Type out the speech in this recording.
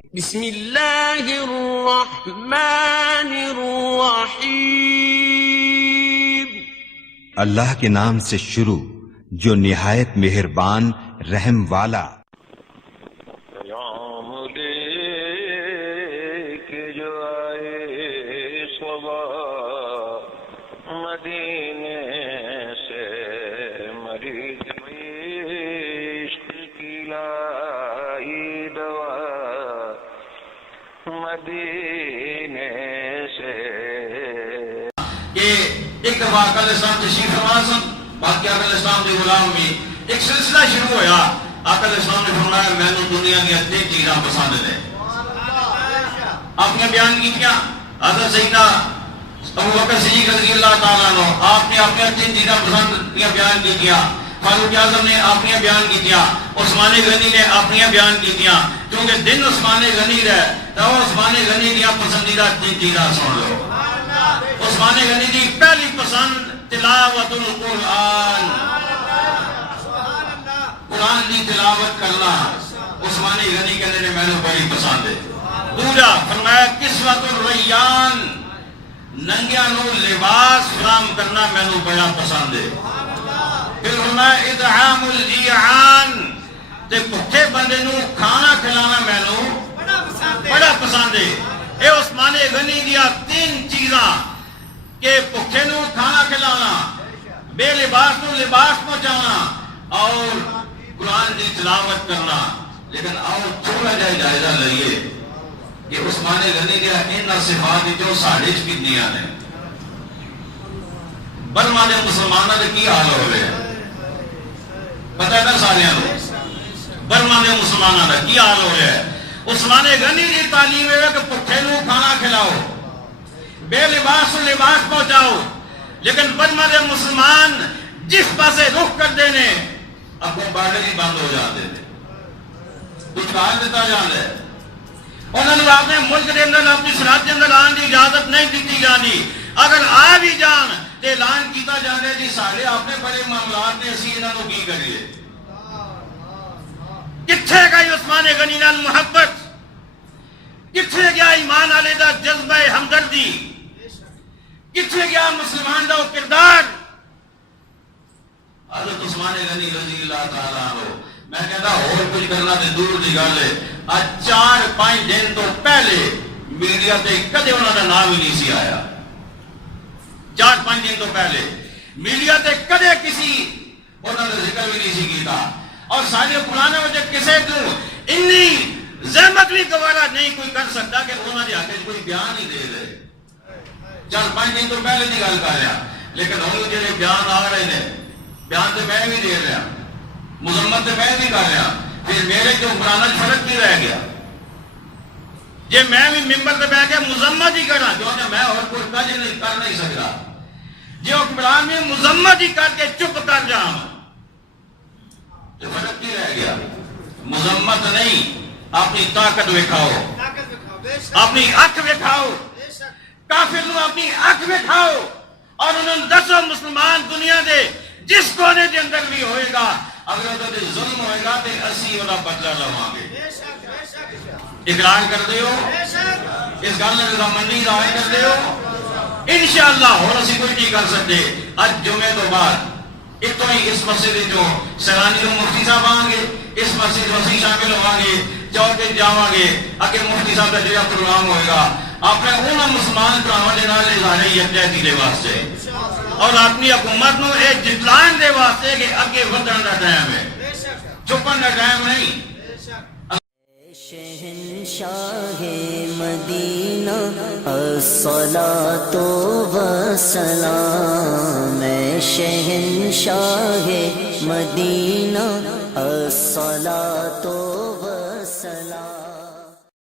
بسم اللہ الرحمن الرحیم، اللہ کے نام سے شروع جو نہایت مہربان رحم والا۔ پیام دے کے جو آئے صبح مدینے سے، مریض عشق کی لائی دوا مدینے سے۔ کہ ایک دفعہ آقا علیہ السلام تشریف فرما سن، باقی آقا علیہ السلام کے غلام میں ایک سلسلہ شروع ہویا۔ آقا علیہ السلام نے فرمایا میں نے دنیا کی اتنے چیزاں پسند ہے، آپ نے بیان کی کیا؟ حضرت سیدنا ابو بکر صدیق رضی اللہ تعالیٰ عنہ، آپ نے اپنے اتنے چیزاں پسند کیا بیان کی کیا، فاروق اعظم نے اپنی بیان کی کیا، عثمان غنی نے اپنی بیان کی کیا، کیونکہ دن عثمان غنی رہے تو عثمان غنی دیا پسندیدہ تین چیزاں سن لو۔ عثمان غنی دی پہلی پسند تلاوت القرآن، قرآن دی تلاوت کرنا عثمان غنی کہنے نے میں نے بڑی پسند ہے۔ دوسرا فرمایا کسوت الریان، ننگیاں نو لباس فراہم کرنا میں نے بڑا پسند ہے۔ پھر فرمایا اطعام الجیعان، تے بھوکے بندے نو کھانا کھلانا میں نے بڑا پسند ہے۔ اے عثمان غنی دیا تین چیزاں کہ بھوکے نو کھانا کھلانا، بے لباس نو لباس پہنچانا اور قرآن کی تلاوت کرنا۔ لیکن آؤ تھوڑا جا جائزہ لئیے کہ عثمان غنی دیا ان صفات جو ساڑھے کتنیاں نے۔ برما دے مسلمانوں نے کی حال ہو رہے ہیں پتہ ہے نا ساریاں لوگ؟ برما دے مسلمانوں نے کی حال ہو رہے ہیں؟ عثمان غنی کی تعلیم ہے کہ بھوکے نو کھانا کھلاؤ، بے لباس کو لباس پہنچاؤ، لیکن برما دے مسلمان جس پاسے رخ کر دینے اپنے بارڈر ہی بند ہو جاتے تھے، کچھ کہا دیتا جانا ہے۔ انہوں نے اپنے ملک کے اندر اپنی سرحد کے اندر آنے کی اجازت نہیں دیتی جانی، اگر آ بھی جان تو اعلان کیتا جانا ہے جی سارے اپنے بڑے معاملات نے اسی انہوں نے کی کریے۔ کتھے گئی عثمان غنی نال محبت، کتھے گیا ایمان والے دا جذبہ ہمدردی، کتھے گیا مسلمان دا کردار؟ حضرت عثمان غنی رضی اللہ تعالیٰ عنہ، میں کہتا اور کچھ کرنا تے دور دی گل ہے، آج 4-5 دن تو پہلے میڈیا تے کدے انہوں نے نام ہی نہیں سی آیا۔ 4-5 دن تو پہلے میڈیا تے کدے کسی انہوں نے ذکر بھی نہیں سی کیتا، اور سارے قرآن وجہ کسے کو اتنی زحمت بھی گوارا نہیں کوئی کر سکتا کہ انہوں نے آکے کوئی بیان ہی دے دے۔ 4-5 دن تو پہلے نہیں گل کر رہا، لیکن ہم جو بیان آ رہے ہیں، بیان تو میں بھی دے رہا، مذمت تو میں بھی کر رہا، پھر میرے جو عمرانہ فرق بھی رہ گیا جی میں بھی ممبر سے بیٹھ کے مذمت ہی کرا، کیونکہ میں اور کوئی کر نہیں سکتا جی حکمران میں مذمت ہی کر کے چپ کر جاؤں تو فرق بھی رہ گیا۔ مذمت نہیں، اپنی طاقت دکھاؤ، اپنی اکھ دکھاؤ، کافر نو اپنی اکھ دکھاؤ، اور انہوں دسو مسلمان دنیا دے جس کونے دے اندر بھی ہوئے گا اگر وہ ظلم ہوئے گا تو اسی والا بدلہ لواں گے۔ اقرار کر دیو، اس گل نے رضامندی ظاہر کر دیو انشاءاللہ، اور اسی کوئی نہیں کر سکتے۔ آج جمعے تو بعد اتو ہی اس مسجد جو سیلانی مفتی صاحب آئیں گے، اس مسجد وسیع شامل ہوں گے، چوکے جاؤں گے، اگر مفتی صاحب کا جو پروگرام ہوئے گا اپنے انہوں مسلمان پراواں دے نال اظہار یکجہتی دے واسطے اور اپنی حکومت نو یہ جتلان دے واسطے کہ اگے ودھن دا ٹائم ہے، چھپن دا ٹائم نہیں۔ شہنشاہ مدینہ الصلاۃ والسلام، شہنشاہ مدینہ الصلاۃ والسلام۔